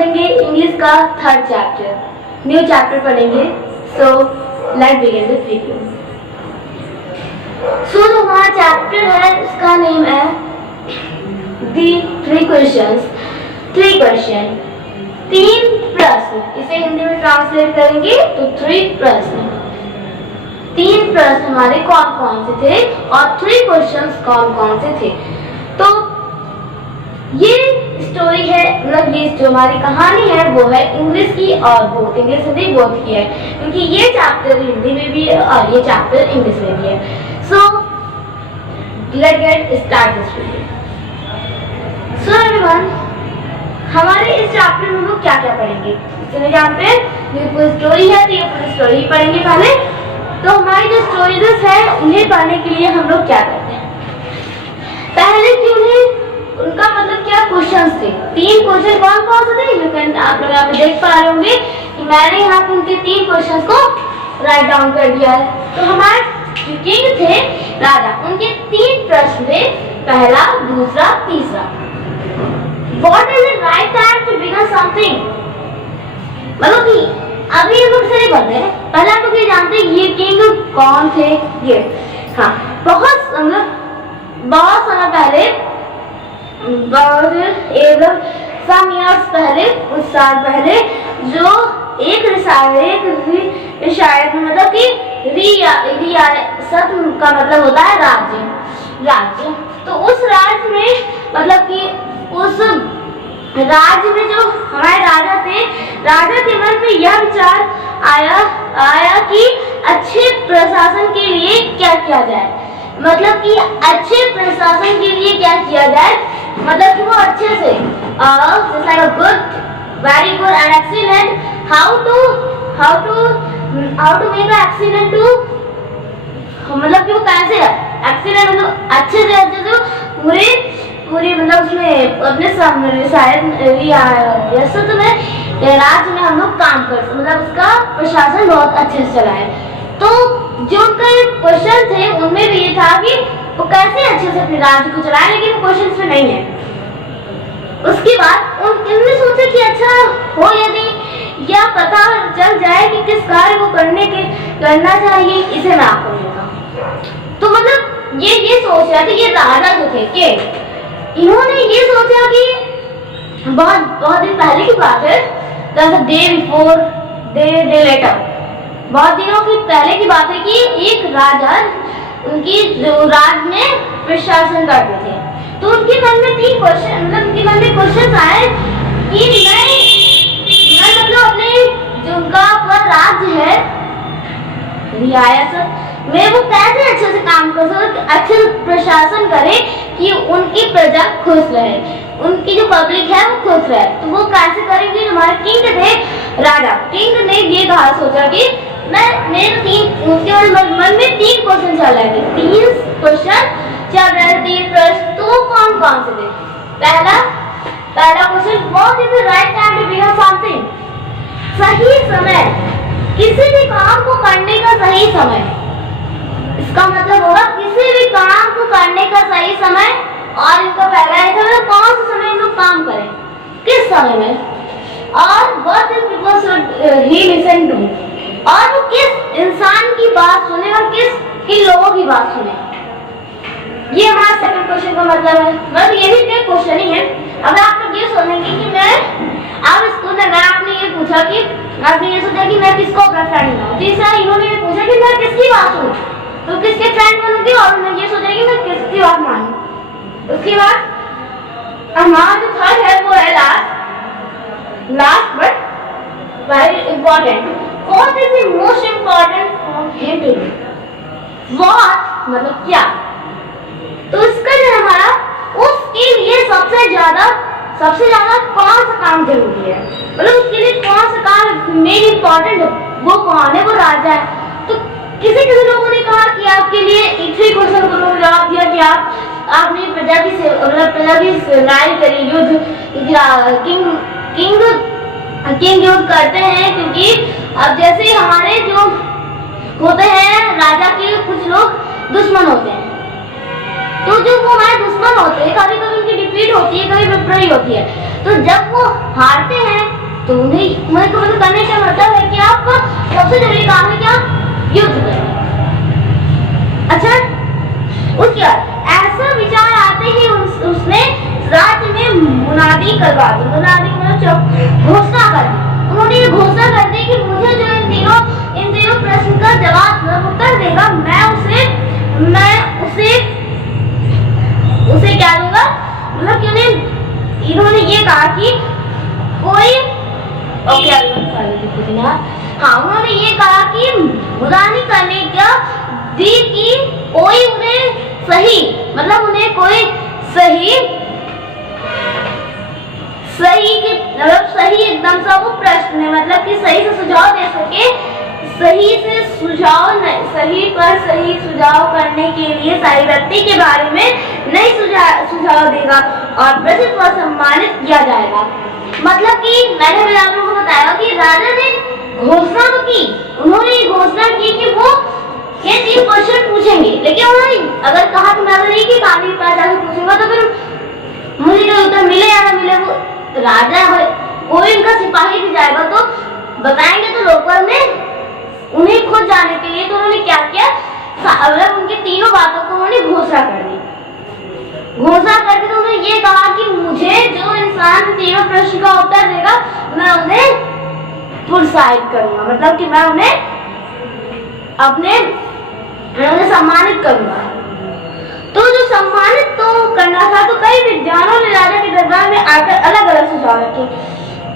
पढ़ेंगे इंग्लिश का 3rd chapter, new chapter पढ़ेंगे। So let's begin this video. सो जो हमारा चैप्टर है उसका नेम है दी 3 क्वेश्चंस, 3 क्वेश्चन, 3 प्रश्न। इसे हिंदी में ट्रांसलेट करेंगे तो 3 प्रश्न। 3 प्रश्न हमारे कौन कौन से थे और 3 क्वेश्चंस कौन कौन से थे। तो ये स्टोरी है, मतलब ये जो हमारी कहानी है वो है इंग्लिश की और बोथ इंग्लिश हिंदी बोथ की है, क्योंकि ये चैप्टर हिंदी में भी है और ये चैप्टर इंग्लिश में भी है। So let's get start this video. So everyone, हमारे इस चैप्टर में हम लोग क्या क्या पढ़ेंगे, चलिए जानते हैं। ये पूरी स्टोरी है तो ये पूरी स्टोरी पढ़ेंगे पहले। तो हमारी जो स्टोरीज है उन्हें पढ़ने के लिए हम लोग क्या करते हैं, पहले कि उन्हें उनका मतलब क्या क्वेश्चंस थे। 3 क्वेश्चन कौन कौन से थे, यू कैन आप लोग यहाँ पे देख पा रहे होंगे कि मैंने यहाँ पे उनके 3 क्वेश्चंस को राइट डाउन कर दिया है। तो हमारे जो किंग थे राजा, उनके 3 प्रश्न थे, पहला, दूसरा, तीसरा। What is the right time to begin something? मतलब कि अभी हम लोग से नहीं पढ़ रहे हैं, पहले आप लोग ये जानते हैं ये किंग कौन थे। ये हाँ, बहुत समय पहले, सम इयर्स पहले, कुछ साल पहले, जो एक रियासत मतलब कि रियासत का मतलब होता है राज्य। तो उस राज्य में मतलब कि उस राज्य में जो हमारे राजा के मन में यह विचार आया कि अच्छे प्रशासन के लिए क्या किया जाए। मतलब कि अच्छे प्रशासन के लिए क्या किया जाए, मतलब कि वो अच्छे से very good and excellent, how to make excellent too, मतलब कि वो कैसे एक्सीलेंट मतलब अच्छे से पूरी मतलब उसमें अपने रियासत में राज्य में हम लोग काम कर सकते, मतलब उसका प्रशासन बहुत अच्छे से चलाए। तो जो उनका क्वेश्चन थे उनमें भी ये था कि वो कैसे अच्छे से अपने राज्य को चलाए, लेकिन वो क्वेश्चन में नहीं है। उसके बाद उन्होंने सोचा कि अच्छा हो यदि यह पता चल जाए कि किस कार्य को करना चाहिए, इसे मैं आपको बताऊं। तो मतलब ये सोच रहा था, ये राजा जो थे कि इन्होंने ये सोचा कि बहुत दिन पहले की बात है, डे बिफोर डे लेटर, बहुत दिनों की पहले की बात है कि एक राजा उनकी जो राज्य में प्रशासन करते थे। तो उनके मन में 3 क्वेश्चन, मतलब उनके मन में क्वेश्चन आए कि मैं मतलब अपने जो उनका पूरा राज्य है रियासत में वो कैसे अच्छे से काम कर सके, अच्छे से प्रशासन करे कि उनकी प्रजा खुश रहे, उनकी जो पब्लिक है वो खुश रहे। तो वो कैसे करेंगे। हमारे किंग थे राजा, किंग ने ये कहा, सोचा कि उसके मन में 3 क्वेश्चन चल रहे थे, 3 क्वेश्चन चल रहे थे, 3 प्रश्न। तो कौन कौन से थे। पहला question, what is the right time to begin something, सही समय, किसी भी काम को करने का सही समय। इसका मतलब होगा किसी भी काम को करने का सही समय। और इनका पहला है मतलब कौन सा समय हम लोग काम करें, किस समय में, और what is people should he listen to, और वो किस इंसान की बात सुने और किन लोगों की बात सुने। ये हमारा सेकंड क्वेश्चन का मतलब है। बस ये भी एक क्वेश्चन ही है। अब आप लोग ये सोचेंगे कि आप स्कूल में अगर आपने ये पूछा कि आपने ये सोचा कि मैं किसको अपना फ्रेंड बनाऊं, तीसरा इन्होंने ये पूछा कि मैं किसकी बात सुनूं, तो किसके फ्रेंड बनूंगी, और मैं ये सोचा कि मैं किसकी बात मानूं। उसके बाद हमारा जो थर्ड है वो है last but very important, what is the most important for him to do, what मतलब क्या। तो इसका जो हमारा उसके लिए सबसे ज्यादा कौन सा काम जरूरी है, मतलब उसके लिए कौन सा काम मेन इम्पोर्टेंट, वो कौन है, वो राजा है। तो किसी लोगों ने कहा कि आपके लिए 3 क्वेश्चन को जवाब दिया कि आपने प्रजा की लड़ाई करी, युद्ध किंग युद्ध करते हैं, क्योंकि अब जैसे हमारे जो होते हैं राजा के कुछ लोग दुश्मन होते हैं, तो जो वो हमारे दुश्मन होते हैं कभी कभी उनकी रिपीट होती है, कभी विपरीत होती है। तो जब वो हारते हैं तो उन्हें करने का मतलब है कि आप सबसे जरूरी काम है क्या, युद्ध करें। अच्छा, उसके बाद ऐसा विचार आते ही उसने राज्य में मुनादी करवा दी। मुनादी मतलब घोषणा कर दी। उन्होंने ये घोषणा कर दी कि मुझे जो इन तीनों प्रश्न का जवाब उत्तर देगा, मैं उसे क्या दूंगा, मतलब कि इन्होंने ये कहा कि कोई उन्होंने ये कहा कि मुनादी करने का दी कि कोई उन्हें सही, मतलब उन्हें कोई सही एकदम सा वो प्रश्न है, मतलब कि सही से सुझाव दे सके, सही सुझाव करने के लिए सही व्यक्ति के बारे में नई सुझाव देगा और प्रसिद्ध व सम्मानित किया जाएगा। मतलब कि मैंने भी आप लोगों को बताया कि राजा ने घोषणा तो की, उन्होंने ये घोषणा की कि वो ये 3 क्वेश्चन पूछेंगे, लेकिन उन्होंने अगर कहा कि मैं अगर एक ही कहानी पास जाकर पूछूंगा तो फिर मुझे कोई उत्तर मिले या ना मिले, वो राजा कोई उनका सिपाही भी जाएगा तो बताएंगे तो लोकल में उन्हें खुद जाने के लिए। तो उन्होंने क्या किया, मतलब उनके तीनों बातों को उन्होंने घोषणा कर दी। घोषणा करके तो उन्होंने ये कहा कि मुझे जो इंसान तीनों प्रश्न का उत्तर देगा मैं उन्हें प्रोत्साहित करूंगा, मतलब कि मैं उन्हें सम्मानित करूंगा। तो जो सम्मानित तो करना था, तो कई विद्वानों ने राजा के दरबार में आकर अलग अलग सुझाव रखे।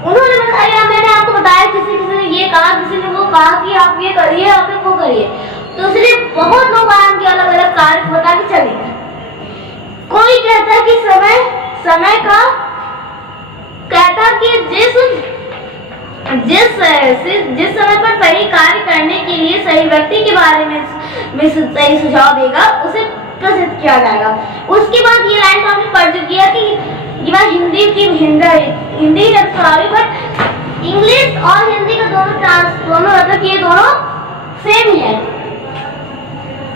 उन्होंने बताया, मैंने आपको बताया, किसी ने ये कहा, किसी ने वो कहा कि आप ये करिए, आप वो करिए। तो इसलिए बहुत लोग आएंगे अलग अलग कार्य बता के चले। कोई कहता है कि समय का कहता कि जिस समय पर सही कार्य करने के लिए सही व्यक्ति के बारे में सही सुझाव देगा उसे प्रसिद्ध किया जाएगा। उसके बाद ये लाइन तो आपने पढ़ चुकी है कि मैं हिंदी बट इंग्लिश और हिंदी का दोनों मतलब ये दोनों सेम ही है।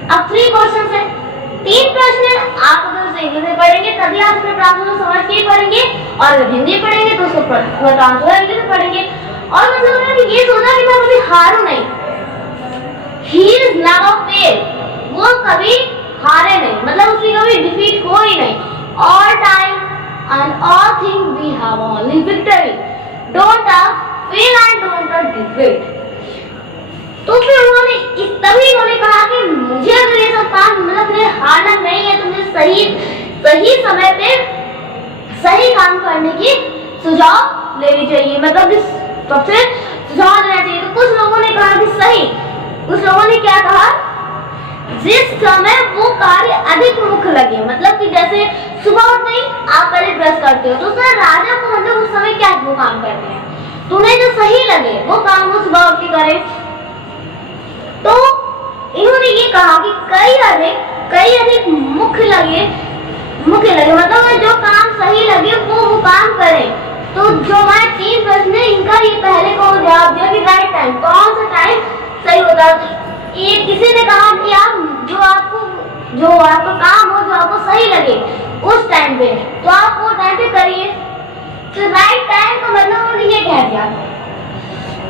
अब 3 क्वेश्चन है, 3 प्रश्न आप अगर उसे इंग्लिश में पढ़ेंगे तभी आप उसमें ट्रांसलेशन समझ के पढ़ेंगे, और अगर हिंदी पढ़ेंगे तो उसको ट्रांसलेशन इंग्लिश में पढ़ेंगे। और मतलब उन्होंने ये सोचा कि मैं कभी हारूं नहीं, ही इज नेवर फेल, वो कभी हारे नहीं, मतलब उसकी कभी डिफीट हो ही नहीं। All time and all thing we have only victory, don't fail and don't defeat. तो फिर उन्होंने तभी उन्होंने कहा कि मुझे अगर ये सब काम मतलब मुझे हारना नहीं है, तो मुझे सही समय पे सही काम करने की सुझाव लेनी चाहिए, मतलब सबसे सुझाव देना चाहिए। तो कुछ लोगों ने कहा कि सही, कुछ लोगों ने क्या कहा, जिस समय वो कार्य अधिक मुख्य लगे, मतलब कि जैसे सुबह उठते ही आप पहले ब्रश करते हो, तो सर राजा को मतलब उस समय क्या वो काम करते हैं, तुम्हें जो सही लगे वो काम वो सुबह उठ के करे। तो इन्होंने ये कहा कि कई अधिक मुख्य लगे, मतलब जो काम सही लगे वो काम करें। तो जो हमारे 3 प्रश्न है इनका ये पहले को जवाब दिया कि राइट टाइम, कौन सा टाइम सही होता है। ये किसी ने कहा कि आप जो आपका काम हो, जो आपको सही लगे उस टाइम पे, तो आप वो टाइम पे करिए। तो राइट टाइम का मतलब उन्होंने ये कह दिया।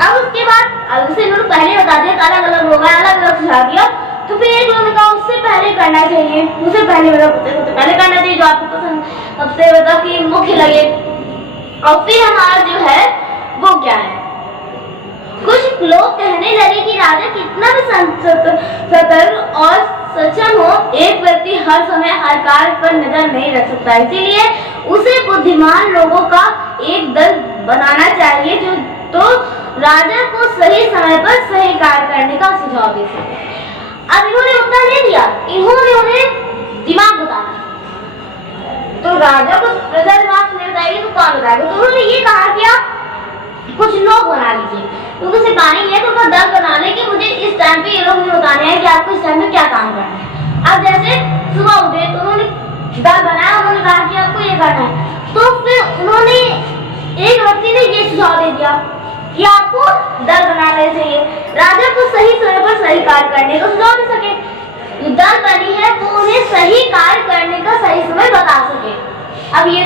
अब उसके बाद उसे इन्होंने पहले बता दिया, अलग अलग लोग अलग अलग सुझाव दिया। तो फिर एक लोगों ने कहा उससे पहले करना चाहिए, उससे पहले करना चाहिए जो आपको पसंद सबसे मतलब कि मुख्य लगे। और फिर हमारा जो है वो क्या है, कुछ लोग कहने लगे कि राजा कितना भी सतर्क और सक्षम हो, एक व्यक्ति हर समय हर कार्य पर नजर नहीं रख सकता, इसीलिए उसे बुद्धिमान लोगों का एक दल बनाना चाहिए जो तो राजा को सही समय पर सही कार्य करने का सुझाव दे सके। अब इन्होंने उत्तर नहीं दिया, इन्होंने उन्हें दिमाग बताया। तो राजा को प्रजा दिमाग नहीं बताएगी तो कौन बताएगा। तो उन्होंने ये कहा कि आप कुछ लोग बना लीजिए, क्योंकि सिपाही है तो उनका दल बना ले कि मुझे इस टाइम पे ये लोग मुझे बताने हैं कि आपको इस टाइम पे क्या काम करना है। अब जैसे सुबह उठे तो उन्होंने दल बनाया, उन्होंने कहा कि आपको ये करना है। तो फिर उन्होंने एक व्यक्ति ने ये सुझाव दे दिया कि आपको दल बनाना चाहिए, राजा को सही समय पर सही कार्य करने का सुझाव दे सके, जो दल बनी है वो उन्हें सही कार्य करने का सही समय बता सके। अब ये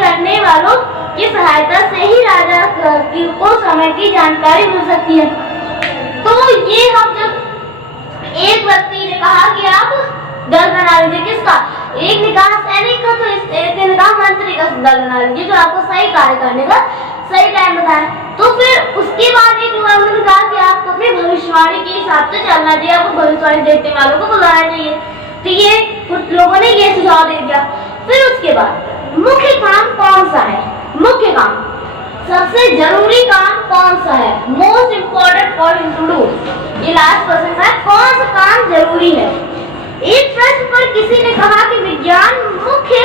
करने वालों की सहायता से ही राजा को समय की जानकारी मिल सकती है। तो ये हम जब एक व्यक्ति ने कहा कि आप दल बना लीजिए, किसका? एक ने कहा सैनिक का, तो एक ने कहा मंत्री का दल बना लीजिए जो आपको सही कार्य करने का सही टाइम बताए। तो फिर उसके बाद एक लोगों ने कहा कि आपको अपनी भविष्यवाणी के हिसाब से चलना चाहिए, आपको भविष्यवाणी देखने वालों को बुलाना चाहिए। तो ये कुछ लोगों ने ये सुझाव दे दिया। फिर उसके बाद मुख्य काम कौन सा है? मुख्य काम, सबसे जरूरी काम कौन सा है? Most important for you to do. ये लास्ट क्वेश्चन है, कौन सा काम जरूरी है? एक प्रश्न पर किसी ने कहा कि विज्ञान मुख्य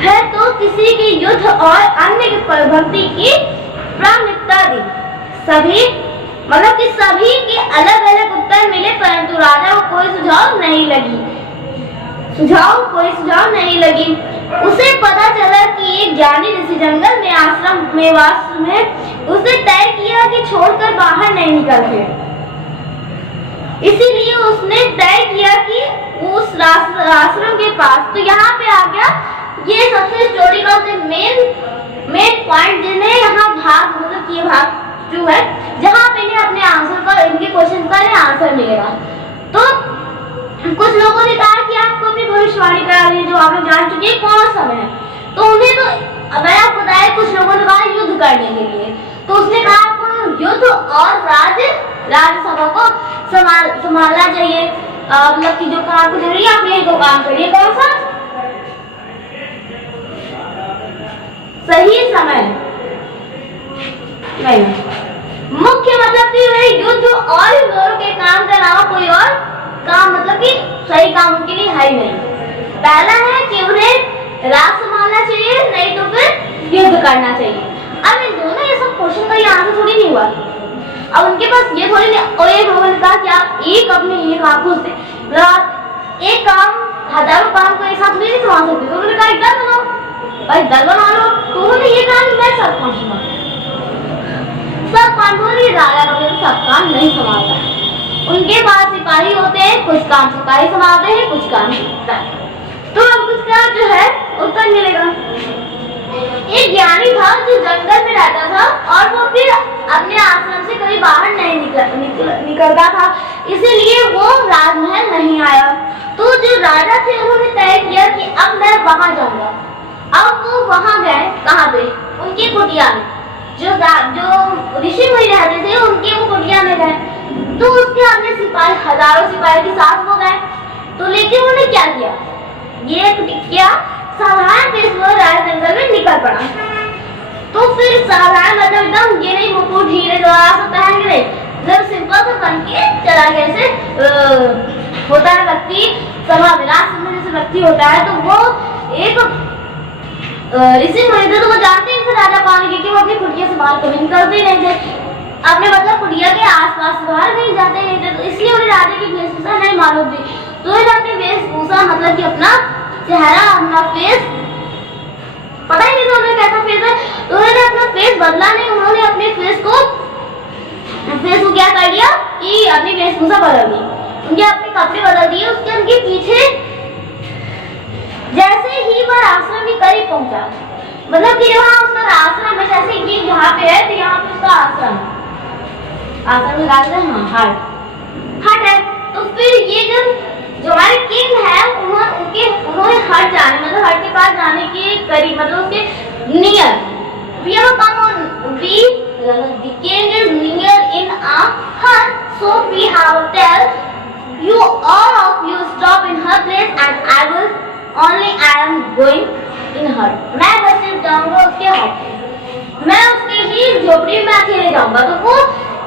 है तो किसी के युद्ध और अन्य की प्रवृत्ति की प्राथमिकता दी। सभी मतलब कि सभी के अलग अलग उत्तर मिले, परंतु राजा को कोई सुझाव नहीं लगी। उसे पता चला कि एक ज्ञानी ऋषि जंगल में आश्रम में वास में उसने तय किया कि छोड़कर बाहर नहीं निकलते। इसीलिए उसने तय किया कि उस आश्रम के पास, तो यहाँ पे आ गया ये सबसे स्टोरी का मेन पॉइंट, जिन्हें यहाँ भाग मतलब ये भाग जो है जहाँ पे इन्हें अपने आंसर का, इनके क्वेश्चन का आंसर मिलेगा। तो कुछ लोगों ने कहा कि आपको भी भविष्यवाणी करा रही है जो आप लोग जान चुके हैं कौन समय है, तो उन्हें तो मैं आपको बताया। कुछ लोगों ने कहा युद्ध करने के लिए, तो उसने कहा आपको युद्ध और राज्यसभा को संभालना चाहिए, मतलब कि जो काम को जरूरी है आप यही को काम करिए। कौन सा? सही समय नहीं, मुख्य मतलब कि वह युद्ध और दोनों के काम के अलावा कोई और काम मतलब कि सही काम उनके लिए है ही नहीं। पहला है कि उन्हें राज संभालना चाहिए, नहीं तो फिर युद्ध करना चाहिए। अब इन दोनों ये सब क्वेश्चन का ये आंसर थोड़ी नहीं हुआ। अब उनके पास ये थोड़ी नहीं, और एक लोगों ने कहा कि आप एक अपने ये काम पूछते, मतलब एक काम हजारों काम को एक साथ नहीं संभाल सकते, तो उन्होंने कहा एक दल बनाओ, भाई दल बना लो। तो उन्होंने ये कहा कि मैं सब काम संभालूंगा, सब काम बोलिए राजा का सब काम नहीं संभालता। उनके पास सिपाही होते हैं, कुछ काम सिपाही संभालते हैं, कुछ काम तो अब उसका जो है उत्तर मिलेगा। एक ज्ञानी था जो जंगल में रहता था और वो फिर अपने आश्रम से कभी बाहर नहीं निकलता था, इसीलिए वो राजमहल नहीं आया। तो जो राजा थे उन्होंने तय किया कि अब मैं वहां जाऊंगा। अब वो वहां गए, कहाँ पे? उनकी कुटिया में, जो ऋषि मुनि रहते थे उनके वो कुटिया में गए। तो उसके अपने सिपाही, हजारों सिपाही के साथ वो गए। तो लेकिन उन्होंने क्या किया? ये क्या साधारण पेशेवर राज जंगल में निकल पड़ा। तो फिर साधारण मतलब एकदम ये नहीं मुकुट हीरे जवाहरात पहन के, जब सिंपल सा बन के चला गया। जैसे होता है व्यक्ति सभा विलास में जैसे व्यक्ति होता है, तो वो एक ऋषि मुनि थे, तो वो जानते हैं राजा कौन है, कि वो अपनी कुटिया से बाहर कभी निकलते नहीं थे, अपने मतलब कुटिया के आसपास बाहर नहीं जाते नहीं थे। तो इसलिए उन्हें राजा की वेशभूषा नहीं मालूम थी। तो उन्हें अपनी वेशभूषा मतलब कि अपना चेहरा, अपना फेस पता ही नहीं था उन्हें कैसा फेस है। तो उन्होंने अपना फेस बदला नहीं, उन्होंने अपने फेस को क्या कर दिया कि अपनी वेशभूषा बदल दी, उनके अपने कपड़े बदल दिए। उसके उनके पीछे जैसे ही वह आश्रम के करीब पहुंचा, मतलब कि वहाँ उसका आश्रम है, जैसे ये यहाँ पे है तो यहाँ पे उसका आश्रम है, आश्रम में राजा है, हट है। तो फिर ये जो हमारे किंग है उन्होंने हट जाने, मतलब हट के पास जाने के करीब, मतलब उसके near, we have come on, the king is near in a hut, so we have to tell you all of you stop in her place and I will only I am going in her. मैं बस सिर्फ जाऊंगा उसके हट, मैं उसके ही झोपड़ी में अकेले जाऊंगा। तो वो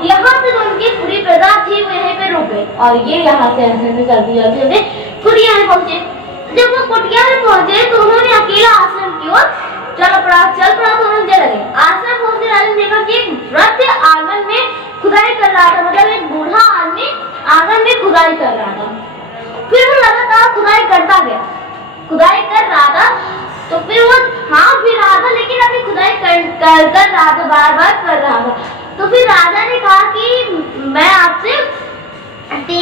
यहाँ से जो उनकी पूरी प्रजा थी वो यहीं पे रुक गई, और ये यहाँ से ऐसे चलते कुटिया में पहुंचे। जब वो कुटिया में पहुंचे तो उन्होंने अकेला आश्रम की ओर चल पड़ा। तो उन्होंने लगे आश्रम पहुंचने वाले ने देखा कि एक वृद्ध आंगन में खुदाई कर रहा था, मतलब एक बूढ़ा आदमी आंगन में खुदाई कर रहा था। फिर वो लगातार खुदाई करता गया, खुदाई कर रहा था। तो फिर वो हाँ भी रहा था, लेकिन अपनी खुदाई कर रहा था, बार बार कर रहा था। तो फिर राजा ने कहा कि मैं आपसे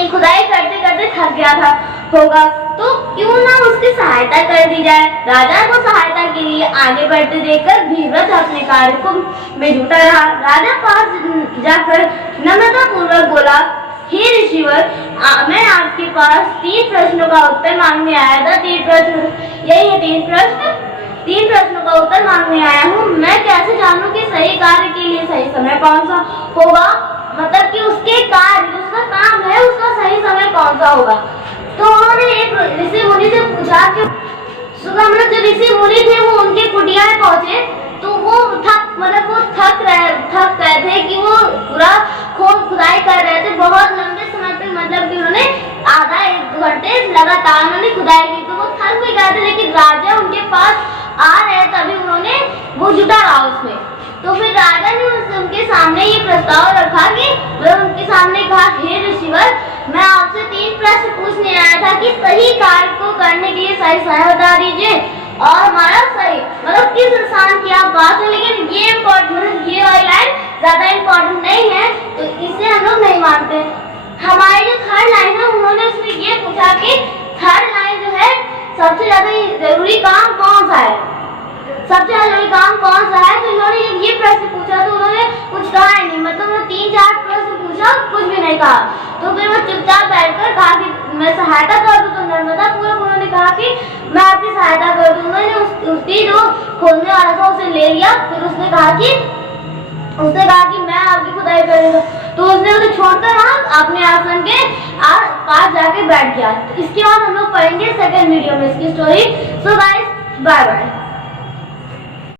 खुदाई करते करते थक गया था होगा, तो क्यों ना उसकी सहायता कर दी जाए। राजा को सहायता के लिए आगे बढ़ते देखकर धीरज अपने कार्य को में जुटा रहा। राजा पास जाकर नम्रता पूर्वक बोला, हे ऋषिवर, मैं आपके पास 3 प्रश्नों का उत्तर मांगने आया था। 3 प्रश्न, यही है 3 प्रश्न। 3 प्रश्नों का उत्तर मांगने आया हूँ। मैं कैसे जानूं कि सही कार्य के लिए सही समय कौन सा होगा, मतलब कि उसके कार्य, उसका काम है, उसका सही समय कौन सा होगा। तो उन्होंने एक ऋषि मुनि से पूछा कि सुबह मतलब जो ऋषि मुनि थे वो उनके कुटिया में पहुंचे तो वो थक गए थे कि वो पूरा खुदाई कर रहे थे बहुत लंबे समय तक, मतलब कि उन्होंने आधा 1 घंटे लगातार उन्होंने खुदाई की। तो वो थक भी गए थे, लेकिन राजा उनके पास आ रहे तभी उन्होंने वो जुटा रहा उसमें। तो फिर राजा ने उनके सामने ये प्रस्ताव रखा कि उनके सामने कहा, हे ऋषिवर, मैं आपसे 3 प्रश्न पूछने आया था कि सही कार्य को करने के लिए सही समय बता दीजिए और हमारा सही मतलब किस इंसान की आप बात है। लेकिन ये इम्पोर्टेंट, ये वाली लाइन ज्यादा इम्पोर्टेंट नहीं है तो इसे हम लोग नहीं मानते। हमारी जो 3rd लाइन है उन्होंने उसमें ये पूछा कि 3rd लाइन जो है सबसे ज्यादा जरूरी काम कौन सा है, सबसे ज्यादा जरूरी काम कौन सा है। तो इन्होंने ये प्रश्न पूछा तो उन्होंने कुछ कहा ही नहीं, मतलब उन्होंने 3-4 प्रश्न पूछा, कुछ भी नहीं कहा। तो फिर वो चुपचाप बैठकर कहा कि मैं सहायता कर दूं। तो नर्मदा पूर्वक उन्होंने कहा कि मैं आपकी सहायता कर दूं। उन्होंने उसकी जो खोदने वाला था उसे ले लिया। फिर उसने कहा कि मैं आपकी खुदाई कर दूंगा। तो उसने उसे छोड़कर अपने आसन के पास जाके बैठ गया। तो इसके बाद हम लोग पढ़ेंगे 2nd वीडियो में इसकी story. So guys, bye bye.